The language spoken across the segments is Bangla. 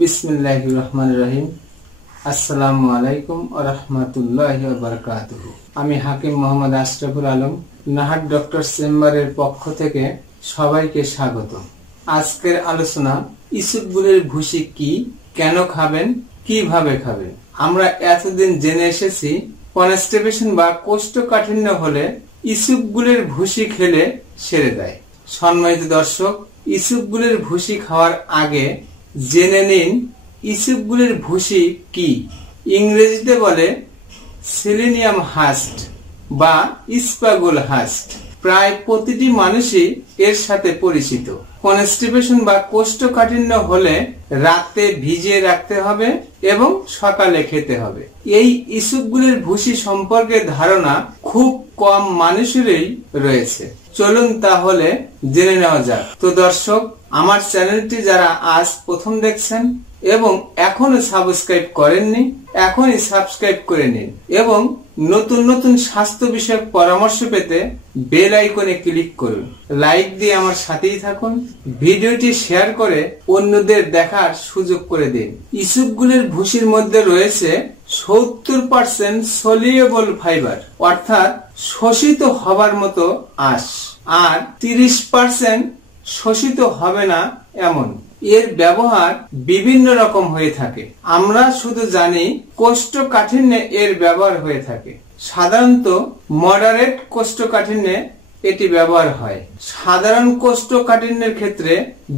বিসমিল্লাহির রহমানির রহিম। আসসালামু আলাইকুম ওয়া রাহমাতুল্লাহি ওয়া বারাকাতুহু। আমি হাকিম মোহাম্মদ আশরাফুল আলম, নাহার ডক্টর চেম্বারের পক্ষ থেকে সবাইকে স্বাগত। আজকের আলোচনা ইসবগুলের ভুসি কি, কেন খাবেন, কিভাবে খাবেন। আমরা এতদিন জেনে এসেছি কনস্টিপেশন বা কোষ্ঠকাঠিন্য হলে ইসবগুলের ভুসি খেলে সেরে দেয়। সম্মানিত দর্শক, ইসবগুলের ভুসি খাওয়ার আগে জেনে নিন ইসবগুলের ভুসি কি। ইংরেজিতে বলে সেলেনিয়াম হাস্ট বা ইস্পাগুল হাস্ট। প্রায় প্রতিটি মানুষই এর সাথে পরিচিত। কনস্টিপেশন বা কোষ্ঠকাঠিন্য হলে রাতে ভিজিয়ে রাখতে হবে এবং সকালে খেতে হবে। এই ইসবগুলের ভুসি সম্পর্কে ধারণা খুব কম মানুষেরই রয়েছে। চলুন তাহলে জেনে নেওয়া যাক। তো দর্শক, আমার চ্যানেলটি যারা আজ প্রথম দেখছেন এবং এখনো সাবস্ক্রাইব করেননি, এখনই সাবস্ক্রাইব করে নিন এবং নতুন নতুন স্বাস্থ্য বিষয়ক পরামর্শ পেতে বেল আইকনে ক্লিক করুন। লাইক দিয়ে আমার সাথেই থাকুন। ভিডিওটি শেয়ার করে অন্যদের দেখার সুযোগ করে দিন। ইসবগুলের ভুসির মধ্যে রয়েছে 70% সলিউবল ফাইবার, অর্থাৎ শোষিত হবার মতো আঁশ, আর 30% শোষিত হবে না এমন। এর ব্যবহার বিভিন্ন রকম হয়ে থাকে। আমরা শুধু জানি কোষ্ঠকাঠিন্যে এর ব্যবহার হয়ে থাকে। সাধারণত মডারেট কোষ্ঠকাঠিন্যে এটি ব্যবহার হয়। সাধারণ কোষ্ঠকাঠিন্যের ক্ষেত্রে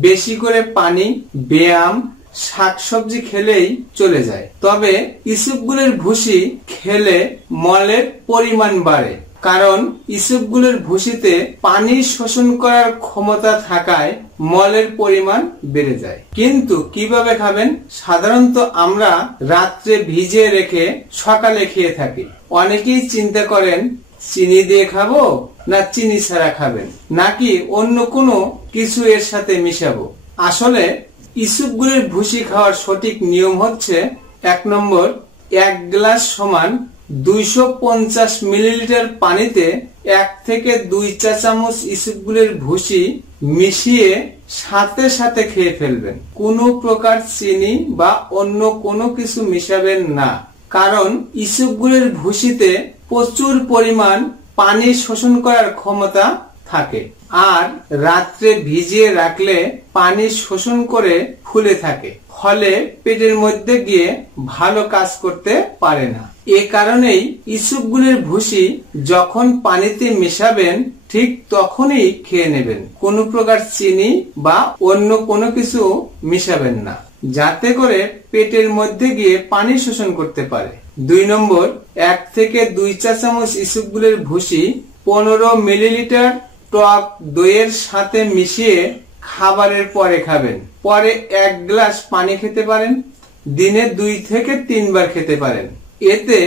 বেশি করে পানি, ব্যায়াম, শাকসবজি খেলেই চলে যায়। তবে ইসবগুলের ভুসি খেলে মলের পরিমাণ বাড়ে, কারণ ইসবগুলের ভুসিতে পানি শোষণ করার ক্ষমতা থাকায় মলের পরিমাণ বেড়ে যায়। কিন্তু কিভাবে খাবেন? সাধারণত আমরা রাত্রে ভিজিয়ে রেখে সকালে খেয়ে থাকি। অনেকেই চিন্তা করেন চিনি দিয়ে খাবো না চিনি ছাড়া খাবেন, নাকি অন্য কোনো কিছু এর সাথে মিশাবো। আসলে ইসবগুলের ভুসি খাওয়ার সঠিক নিয়ম হচ্ছে, 1 নম্বর, 1 গ্লাস সমান 250 মিলিলিটার পানিতে 1 থেকে 2 চা চামচ ইসবগুলের ভুসি মিশিয়ে সাথে সাথে খেয়ে ফেলবেন। কোনো প্রকার চিনি বা অন্য কোনো কিছু মিশাবেন না, কারণ ইসবগুলের ভুসিতে প্রচুর পরিমাণ পানি শোষণ করার ক্ষমতা থাকে, আর রাত্রে ভিজিয়ে রাখলে পানি শোষণ করে ফুলে থাকে, ফলে পেটের মধ্যে গিয়ে ভালো কাজ করতে পারে না। এ কারণেই ইসবগুলের ভুসি যখন পানিতে মেশাবেন ঠিক তখনই খেয়ে নেবেন। কোনো প্রকার চিনি বা অন্য কোনো কিছু মিশাবেন না, যাতে করে পেটের মধ্যে গিয়ে পানি শোষণ করতে পারে। 2 নম্বর, 1 থেকে 2 চা চামচ ইসবগুলের ভুসি 15 মিলিলিটার টক দইয়ের সাথে মিশিয়ে খাবারের পরে খাবেন। পরে 1 গ্লাস পানি খেতে পারেন। দিনে 2 থেকে 3 বার খেতে পারেন। এতে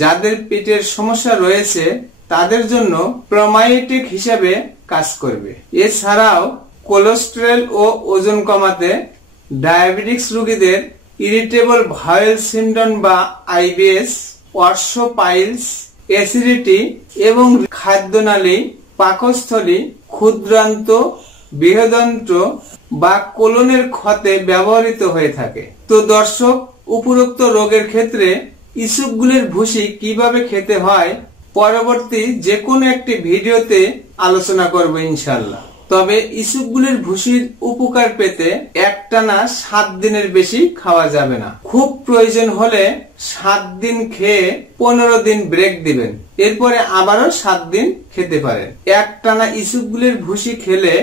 যাদের পেটের সমস্যা রয়েছে তাদের জন্য প্রোবায়োটিক হিসেবে কাজ করবে। এছাড়াও কোলেস্টেরল ও ওজন কমাতে, ডায়াবেটিক্স রোগীদের ইরিটেবল বাউল সিনড্রোম বা আইবিএস, অর্শোপাইলস, অ্যাসিডিটি এবং খাদ্যনালী, পাকস্থলী, ক্ষুদ্রান্ত, বৃহদন্ত্র বা কোলনের ক্ষতে ব্যবহৃত হয়ে থাকে। তো দর্শক, উপরোক্ত রোগের ক্ষেত্রে ইসবগুলের ভুসি কিভাবে খেতে হয় পরবর্তী যে কোনো একটি ভিডিওতে আলোচনা করব ইনশাআল্লাহ। তবে ইসবগুলের ভুসির উপকার পেতে একটানা 7 দিনের বেশি খাওয়া যাবে না। খুব প্রয়োজন হলে 7 দিন খেয়ে 15 দিন ব্রেক দিবেন, এরপরে আবারও 7 দিন খেতে পারেন। একটানা ইসবগুলের ভুসি খেলে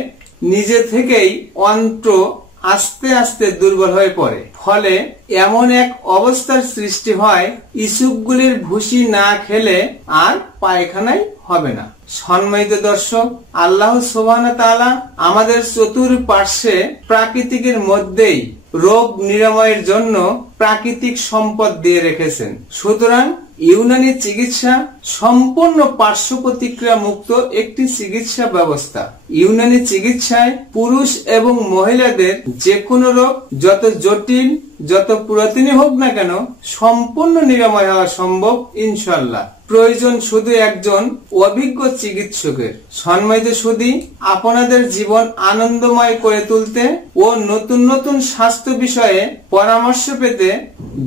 নিজে থেকেই অন্ত্র আস্তে আস্তে দুর্বল হয়ে পড়ে, ফলে এমন এক অবস্থার সৃষ্টি হয় ইসবগুলের ভুসি না খেলে আর পায়খানাই হবে না। সম্মানিত দর্শক, আল্লাহ সুবহানাহু ওয়া তাআলা আমাদের চতুর্পার্শ্বে প্রাকৃতিকের মধ্যেই রোগ নিরাময়ের জন্য প্রাকৃতিক সম্পদ দিয়ে রেখেছেন। সুতরাং ইউনানি চিকিৎসা সম্পূর্ণ পার্শ্ব প্রতিক্রিয়া মুক্ত একটি চিকিৎসা ব্যবস্থা। ইউনানি চিকিৎসায় পুরুষ এবং মহিলাদের যে কোনো রোগ, যত জটিল, যত পুরাতনই হোক না কেন, সম্পূর্ণ নিরাময় হওয়া সম্ভব ইনশাআল্লাহ। প্রয়োজন শুধু একজন অভিজ্ঞ চিকিৎসকের। সম্মানিত সুধী, আপনাদের জীবন আনন্দময় করে তুলতে ও নতুন নতুন স্বাস্থ্য বিষয়ে পরামর্শ পেতে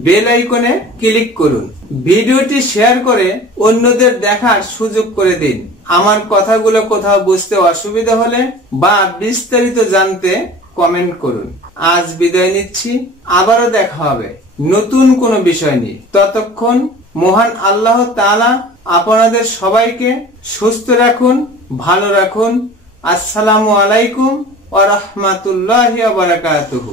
বেল আইকনে ক্লিক করুন। ভিডিওটি শেয়ার করে অন্যদের দেখার সুযোগ করে দিন। আমার কথাগুলো কোথাও বুঝতে অসুবিধা হলে বা বিস্তারিত জানতে কমেন্ট করুন। আজ বিদায় নিচ্ছি, আবারও দেখা হবে নতুন কোনো বিষয় নিয়ে। ততক্ষণ মহান আল্লাহ তাআলা আপনাদের সবাইকে সুস্থ রাখুন, ভালো রাখুন। আসসালামু আলাইকুম ওয়া রাহমাতুল্লাহি ওয়া বারাকাতুহু।